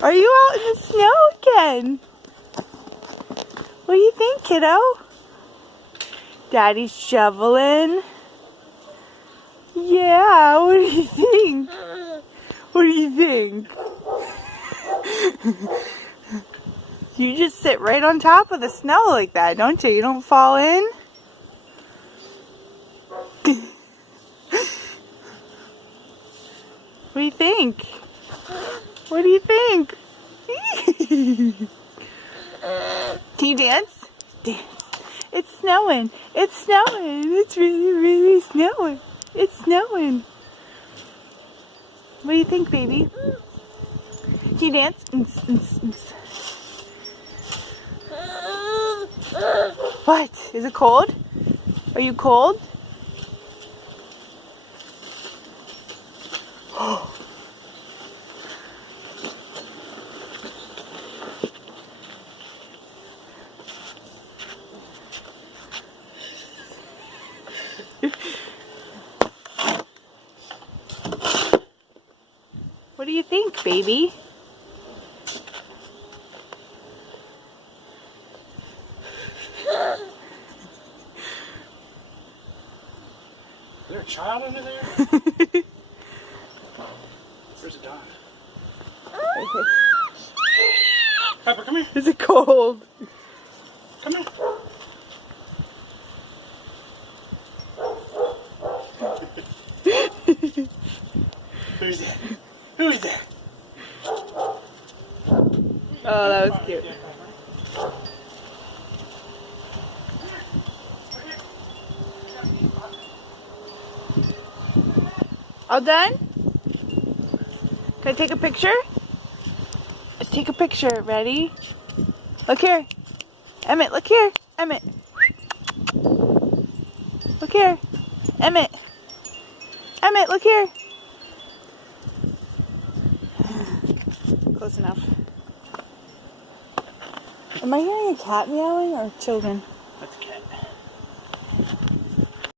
Are you out in the snow again? What do you think, kiddo? Daddy's shoveling. Yeah, what do you think? What do you think? You just sit right on top of the snow like that, don't you? You don't fall in? What do you think? What do you think? Can you dance? Dance. It's snowing. It's snowing. It's really, really snowing. It's snowing. What do you think, baby? Can you dance? What? Is it cold? Are you cold? What do you think, baby? Is there a child under there? Where's it Don? Pepper, come here. Is it cold? Come here. Who's that? Who is that? Oh, that was cute. All done? Can I take a picture? Let's take a picture. Ready? Look here. Emmett, look here. Emmett. Look here. Emmett. Emmett, look here. Close enough. Am I hearing a cat meowing or children?